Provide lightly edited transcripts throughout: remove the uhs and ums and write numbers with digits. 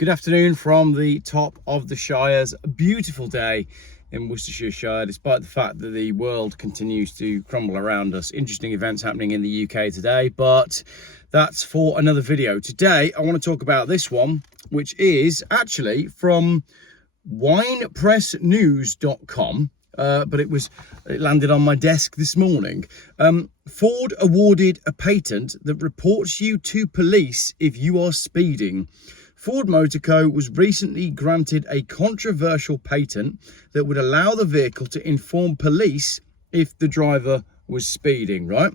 Good afternoon from the top of the Shires. A beautiful day in Worcestershire, despite the fact that the world continues to crumble around us. Interesting events happening in the UK today, but that's for another video. Today, I want to talk about this one, which is actually from winepressnews.com. But it landed on my desk this morning. Ford awarded a patent that reports you to police if you are speeding. Ford Motor Co was recently granted a controversial patent that would allow the vehicle to inform police if the driver was speeding, right?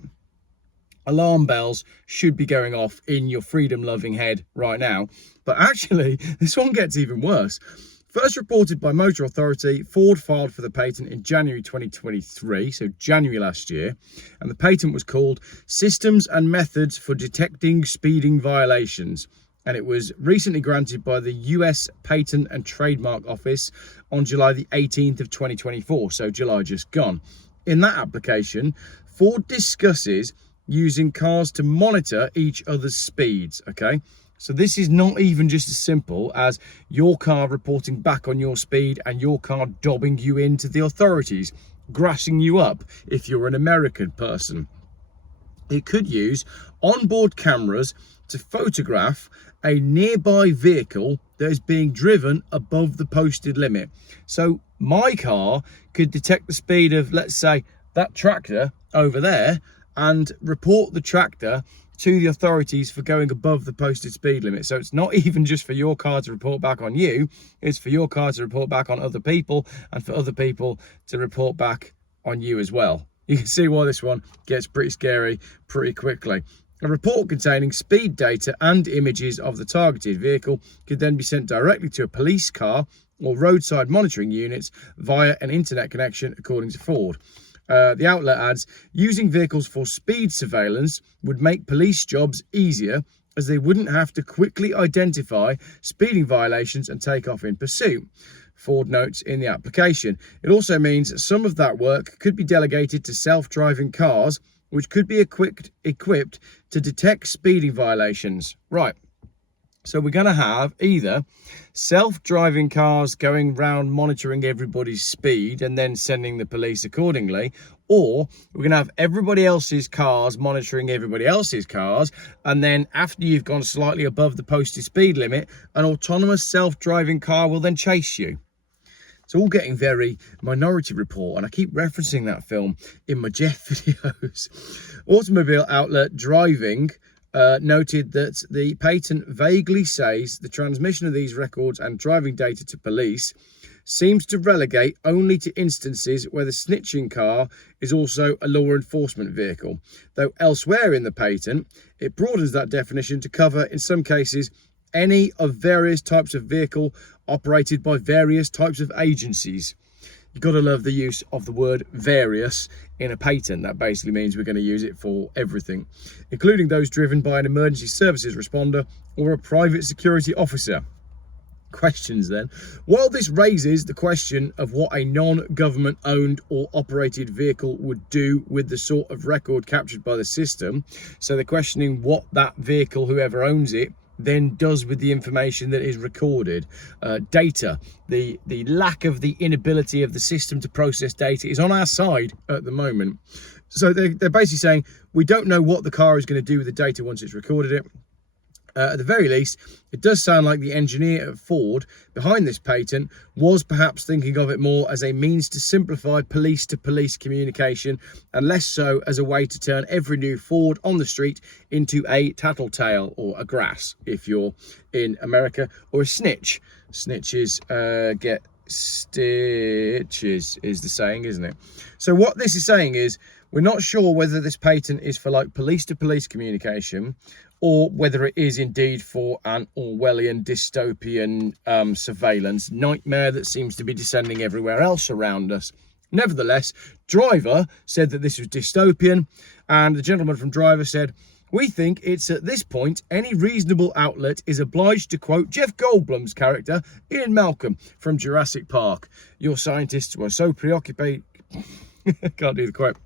Alarm bells should be going off in your freedom-loving head right now. But actually, this one gets even worse. First reported by Motor Authority, Ford filed for the patent in January 2023, so January last year, and the patent was called Systems and Methods for Detecting Speeding Violations, and it was recently granted by the US Patent and Trademark Office on July the 18th of 2024, so July just gone. In that application, Ford discusses using cars to monitor each other's speeds, okay? So this is not even just as simple as your car reporting back on your speed and your car dobbing you into the authorities, grassing you up if you're an American person. It could use onboard cameras to photograph a nearby vehicle that is being driven above the posted limit. So my car could detect the speed of, let's say, that tractor over there and report the tractor to the authorities for going above the posted speed limit. So it's not even just for your car to report back on you, it's for your car to report back on other people and for other people to report back on you as well. You can see why this one gets pretty scary pretty quickly. A report containing speed data and images of the targeted vehicle could then be sent directly to a police car or roadside monitoring units via an internet connection, according to Ford. The outlet adds, using vehicles for speed surveillance would make police jobs easier as they wouldn't have to quickly identify speeding violations and take off in pursuit. Ford notes in the application. It also means that some of that work could be delegated to self-driving cars, which could be equipped to detect speeding violations. Right. So we're going to have either self-driving cars going round monitoring everybody's speed and then sending the police accordingly, or we're going to have everybody else's cars monitoring everybody else's cars, and then after you've gone slightly above the posted speed limit, an autonomous self-driving car will then chase you. It's all getting very Minority Report, and I keep referencing that film in my Jeff videos. Automobile outlet Driving noted that the patent vaguely says the transmission of these records and driving data to police seems to relegate only to instances where the snitching car is also a law enforcement vehicle, though elsewhere in the patent it broadens that definition to cover, in some cases, any of various types of vehicle operated by various types of agencies. You've got to love the use of the word various in a patent. That basically means we're going to use it for everything, including those driven by an emergency services responder or a private security officer. Questions then. While this raises the question of what a non-government owned or operated vehicle would do with the sort of record captured by the system, so they're questioning what that vehicle, whoever owns it, then does with the information that is recorded. Data, the lack of the inability of the system to process data is on our side at the moment. So they're basically saying we don't know what the car is going to do with the data once it's recorded it. At the very least, it does sound like the engineer at Ford behind this patent was perhaps thinking of it more as a means to simplify police-to-police communication and less so as a way to turn every new Ford on the street into a tattletale or a grass if you're in America, or a snitch. Snitches get stitches is the saying, isn't it? So what this is saying is we're not sure whether this patent is for like police-to-police communication or whether it is indeed for an Orwellian dystopian surveillance nightmare that seems to be descending everywhere else around us. Nevertheless, Driver said that this was dystopian, and the gentleman from Driver said, "We think it's at this point any reasonable outlet is obliged to quote Jeff Goldblum's character, Ian Malcolm, from Jurassic Park. Your scientists were so preoccupied..." Can't do the quote.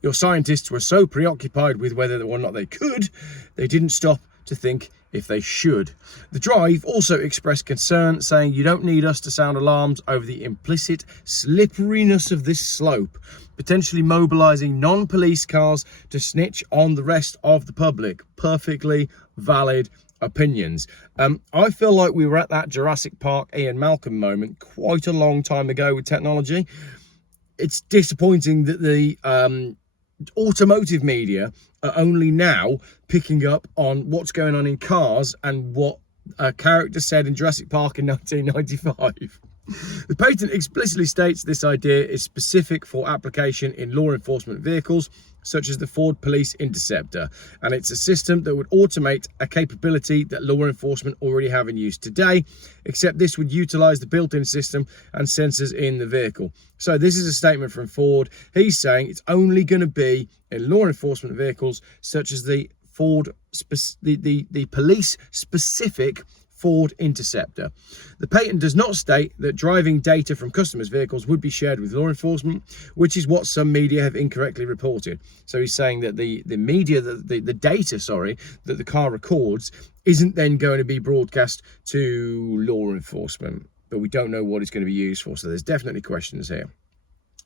Your scientists were so preoccupied with whether or not they could, they didn't stop to think if they should. The Drive also expressed concern, saying you don't need us to sound alarms over the implicit slipperiness of this slope, potentially mobilising non-police cars to snitch on the rest of the public. Perfectly valid opinions. I feel like we were at that Jurassic Park Ian Malcolm moment quite a long time ago with technology. It's disappointing that the automotive media are only now picking up on what's going on in cars and what a character said in Jurassic Park in 1995. The patent explicitly states this idea is specific for application in law enforcement vehicles, such as the Ford Police Interceptor, and it's a system that would automate a capability that law enforcement already have in use today, except this would utilize the built-in system and sensors in the vehicle. So this is a statement from Ford. He's saying it's only going to be in law enforcement vehicles such as the the police specific Ford Interceptor. The patent does not state that driving data from customers' vehicles would be shared with law enforcement, which is what some media have incorrectly reported. So he's saying that the data, that the car records isn't then going to be broadcast to law enforcement, but we don't know what it's going to be used for. So there's definitely questions here.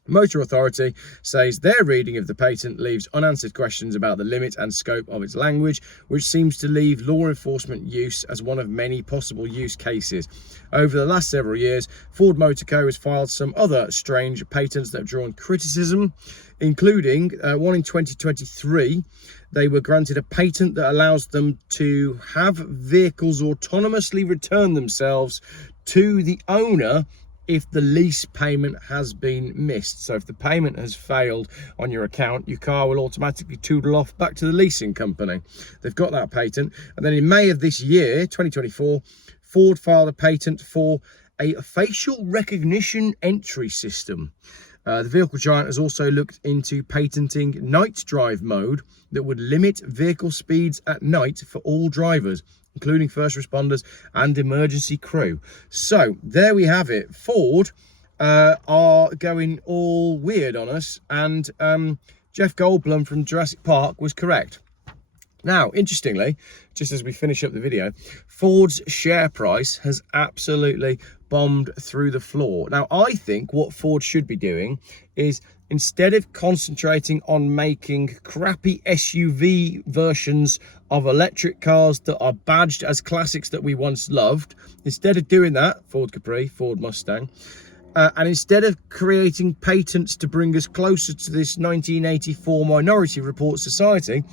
Motor Authority says their reading of the patent leaves unanswered questions about the limit and scope of its language, which seems to leave law enforcement use as one of many possible use cases. Over the last several years, Ford Motor Co has filed some other strange patents that have drawn criticism, including one in 2023. They were granted a patent that allows them to have vehicles autonomously return themselves to the owner if the lease payment has been missed. So if the payment has failed on your account, your car will automatically tootle off back to the leasing company. They've got that patent. And then in May of this year, 2024, Ford filed a patent for a facial recognition entry system. The vehicle giant has also looked into patenting night drive mode that would limit vehicle speeds at night for all drivers, including first responders and emergency crew. So there we have it. Ford are going all weird on us, and Jeff Goldblum from Jurassic Park was correct. Now, interestingly, just as we finish up the video, Ford's share price has absolutely bombed through the floor. Now, I think what Ford should be doing is, instead of concentrating on making crappy SUV versions of electric cars that are badged as classics that we once loved, instead of doing that, Ford Capri, Ford Mustang, and instead of creating patents to bring us closer to this 1984 Minority Report society,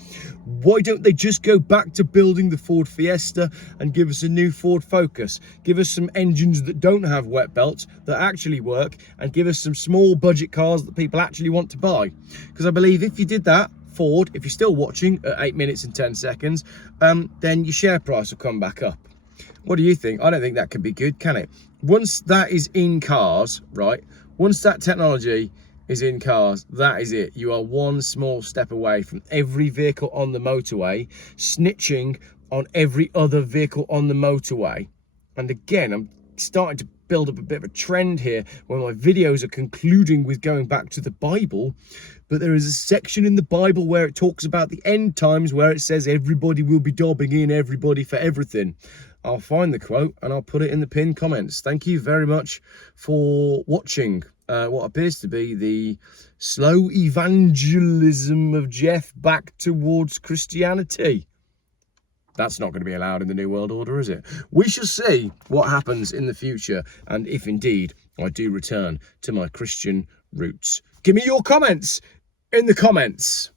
why don't they just go back to building the Ford Fiesta and give us a new Ford Focus? Give us some engines that don't have wet belts, that actually work, and give us some small budget cars that people actually want to buy. Because I believe if you did that, Ford, if you're still watching at 8 minutes and 10 seconds, then your share price will come back up. What do you think? I don't think that could be good, can it? Once that is in cars, right? Once that technology is in cars, that is it. You are one small step away from every vehicle on the motorway snitching on every other vehicle on the motorway. And again, I'm starting to build up a bit of a trend here where my videos are concluding with going back to the Bible, but there is a section in the Bible where it talks about the end times, where it says everybody will be dobbing in everybody for everything. I'll find the quote and I'll put it in the pinned comments. Thank you very much for watching what appears to be the slow evangelism of Jeff back towards Christianity. That's not going to be allowed in the New World Order, is it? We shall see what happens in the future, and if indeed I do return to my Christian roots. Give me your comments in the comments.